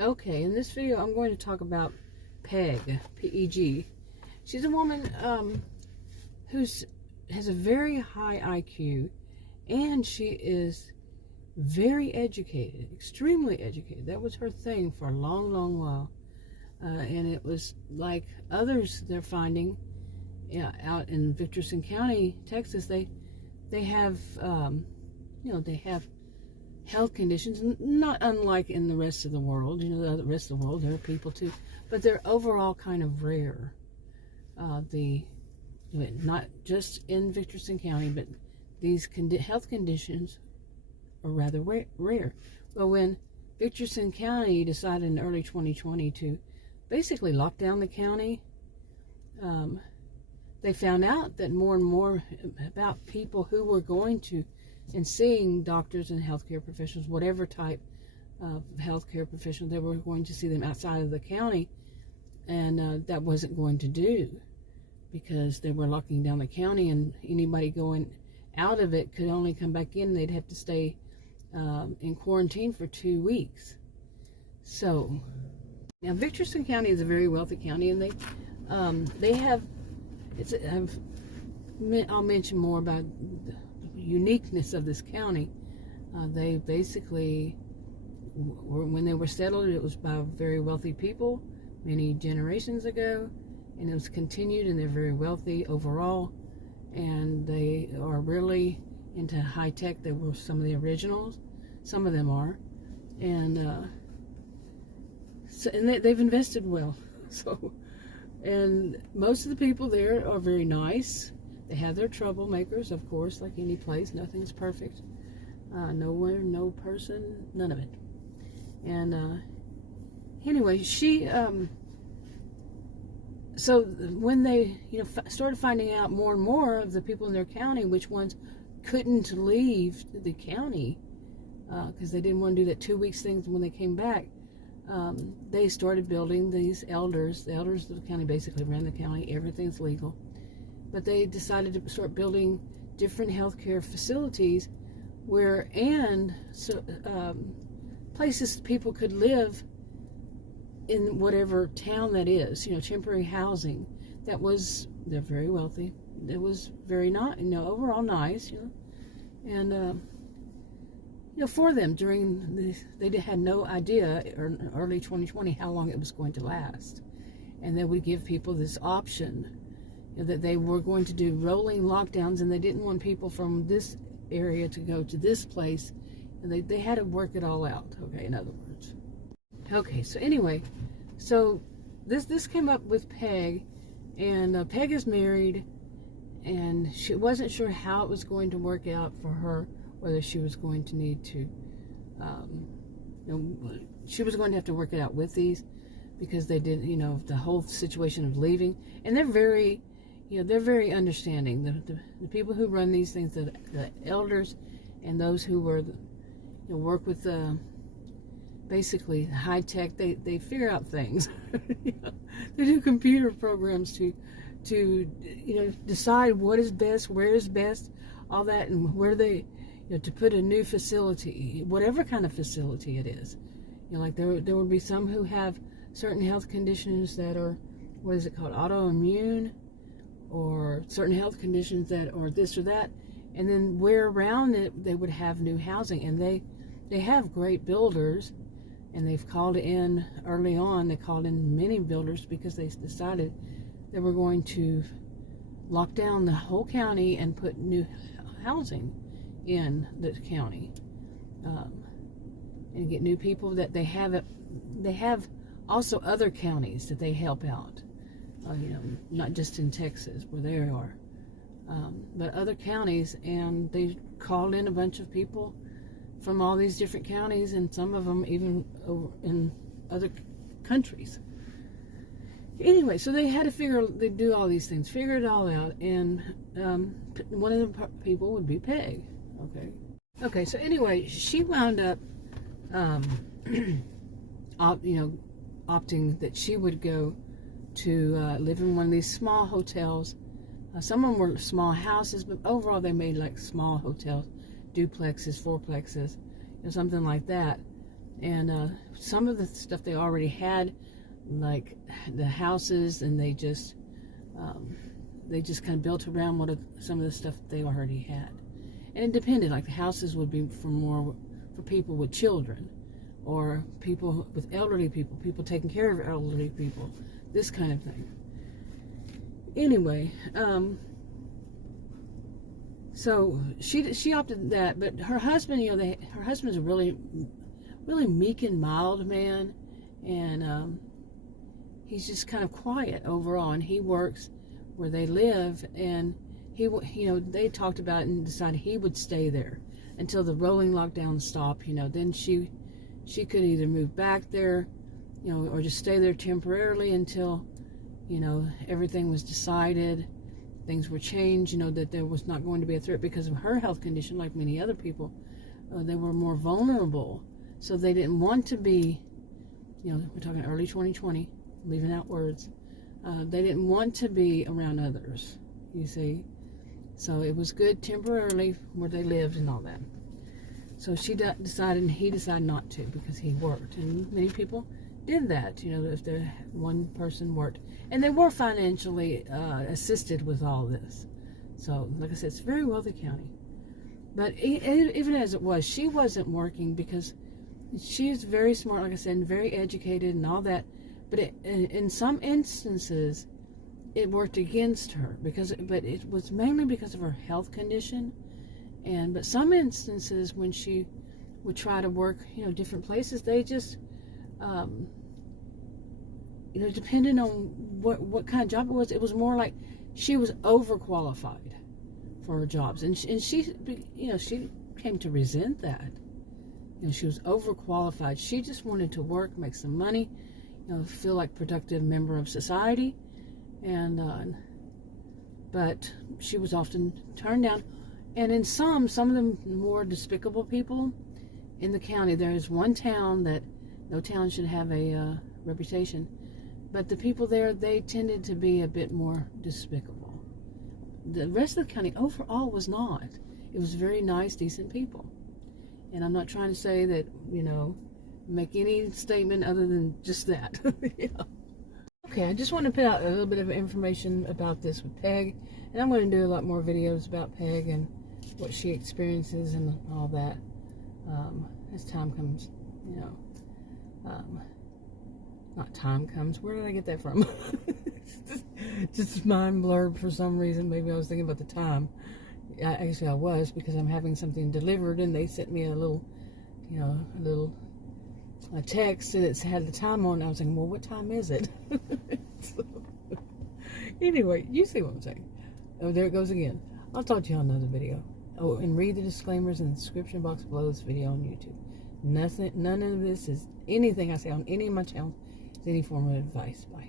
Okay, in this video I'm going to talk about Peg, P-E-G. She's a woman who's has a very high IQ, and she is very educated, extremely educated. That was her thing for a long, long while. And it was like others they're finding out in Victorson County, Texas. They have, they have health conditions, not unlike in the rest of the world. The rest of the world, there are people too, but they're overall kind of rare. Not just in Victorson County, but these health conditions are rather rare. Well, when Victorson County decided in early 2020 to basically lock down the county, they found out that more and more about people who were going to and seeing doctors and healthcare professionals, whatever type of healthcare professional, they were going to see them outside of the county, and that wasn't going to do because they were locking down the county, and anybody going out of it could only come back in. They'd have to stay in quarantine for 2 weeks. So now Victorson County is a very wealthy county, and they have I'll mention more about the uniqueness of this county. They basically, when they were settled, it was by very wealthy people many generations ago, and it was continued, and they're very wealthy overall, and they are really into high tech. They were some of the originals, some of them are, and they've invested well. So, and most of the people there are very nice. They have their troublemakers, of course, like any place. Nothing's perfect. Nowhere, no person, none of it. And anyway, she, so when they, started finding out more and more of the people in their county, which ones couldn't leave the county, because they didn't want to do that 2 weeks thing when they came back, they started building these elders. The elders of the county basically ran the county. Everything's legal. But they decided to start building different healthcare facilities places people could live in whatever town that is, temporary housing. They're very wealthy. It was very overall nice, and for them they had no idea in early 2020 how long it was going to last, and they would give people this option that they were going to do rolling lockdowns, and they didn't want people from this area to go to this place, and they had to work it all out. Okay, in other words. Okay, so anyway, so this came up with Peg, and Peg is married, and she wasn't sure how it was going to work out for her, whether she was going to need to, she was going to have to work it out with these, because they didn't, the whole situation of leaving, and they're very understanding. The people who run these things, the elders, and those who were, work with basically high tech. They figure out things. They do computer programs to decide what is best, where is best, all that, and where they to put a new facility, whatever kind of facility it is. Like there would be some who have certain health conditions that are, what is it called, autoimmune, or certain health conditions that, or this or that, and then where around it they would have new housing. And they have great builders, and they've called in early on. They called in many builders because they decided they were going to lock down the whole county and put new housing in the county, and get new people that they have. They have also other counties that they help out. Not just in Texas where they are, but other counties, and they called in a bunch of people from all these different counties, and some of them even in other countries. Anyway, so they had to do all these things, figure it all out, and one of the people would be Peg. Okay. So anyway, she wound up, opting that she would go to live in one of these small hotels. Some of them were small houses, but overall they made like small hotels, duplexes, fourplexes, something like that. And some of the stuff they already had, like the houses, and they just kind of built around some of the stuff they already had. And it depended, like the houses would be for people with children, or people with elderly people taking care of elderly people, this kind of thing. Anyway, so she opted that, but her husband, her husband's a really meek and mild man, and he's just kind of quiet overall, and he works where they live, and they talked about it and decided he would stay there until the rolling lockdown stopped. Then she could either move back there, or just stay there temporarily until everything was decided, things were changed, that there was not going to be a threat because of her health condition. Like many other people, they were more vulnerable, so they didn't want to be, we're talking early 2020, leaving out words, they didn't want to be around others, you see. So it was good temporarily where they lived and all that. So she decided, and he decided not to, because he worked, and many people did that, if one person worked, and they were financially assisted with all this. So like I said, it's a very wealthy county. But even as it was, she wasn't working because she's very smart, like I said, and very educated and all that. But in some instances, it worked against her, but it was mainly because of her health condition. But some instances when she would try to work, different places, they just, depending on what kind of job it was more like she was overqualified for her jobs, and she came to resent that. She was overqualified. She just wanted to work, make some money, feel like a productive member of society, but she was often turned down. And in some of the more despicable people in the county, there is one town that no town should have a reputation, but the people there, they tended to be a bit more despicable. The rest of the county overall was not. It was very nice, decent people. And I'm not trying to say that, make any statement other than just that. Yeah. Okay, I just want to put out a little bit of information about this with Peg, and I'm going to do a lot more videos about Peg and what she experiences and all that as time comes, not time comes, where did I get that from? Just mind blurred for some reason. Maybe I was thinking about the time. Actually I was, because I'm having something delivered, and they sent me a little a text, and it had the time on. I was thinking, well, what time is it? So, anyway, you see what I'm saying. Oh, there it goes again. I'll talk to you on another video. Oh, and read the disclaimers in the description box below this video on YouTube. None of this is anything I say on any of my channels is any form of advice. Bye.